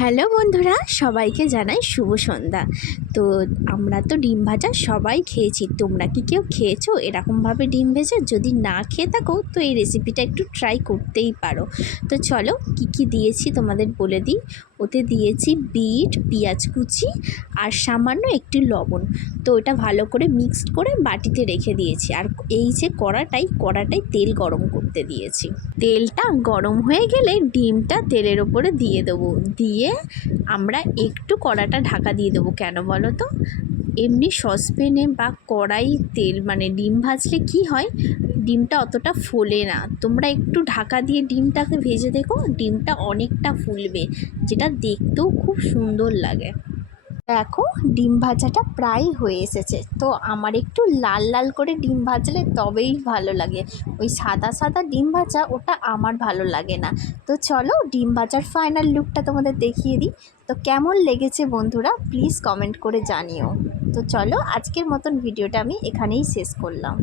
Hello বন্ধুরা, সবাইকে জানাই শুভ সন্ধ্যা। তো আমরা তো ডিম ভাজা সবাই খেয়েছি। তোমরা কি কেউ খেয়েছো এরকমভাবে ডিম ভেজে? যদি না খেয়ে থাকো তো এই রেসিপিটা একটু ট্রাই করতেই পারো। তো চলো কি কি দিয়েছি তোমাদের বলে দিই। ওতে দিয়েছি বিট, পেঁয়াজ কুচি আর সামান্য একটু লবণ। তো এটা ভালো করে মিক্সড করে বাটিতে রেখে দিয়েছি। আর এই যে কড়াটাই তেল গরম করতে দিয়েছি। তেলটা গরম হয়ে গেলে ডিমটা তেলের ওপরে দিয়ে দেবো। দিয়ে আমরা একটু কড়াটা ঢাকা দিয়ে দেবো। কেন বলো তো? এমনি সসপ্যানে বা কড়াই তেল ডিম ভাজলে কি হয়, ডিমটা অতটা ফোলে না। তোমরা একটু ঢাকা দিয়ে ডিমটাকে ভেজে দেখো, ডিমটা অনেকটা ফুলবে, যেটা দেখতেও খুব সুন্দর লাগে। দেখো ডিম ভাজাটা প্রায় হয়ে এসেছে। তো আমার একটু লাল লাল করে ডিম ভাজলে তবেই ভালো লাগে। ওই সাদা সাদা ডিম ভাজা ওটা আমার ভালো লাগে না। তো চলো ডিম ভাজার ফাইনাল লুকটা তোমাদের দেখিয়ে দিই। তো কেমন লেগেছে বন্ধুরা প্লিজ কমেন্ট করে জানিও। তো চলো আজকের মতন ভিডিওটা আমি এখানেই শেষ করলাম।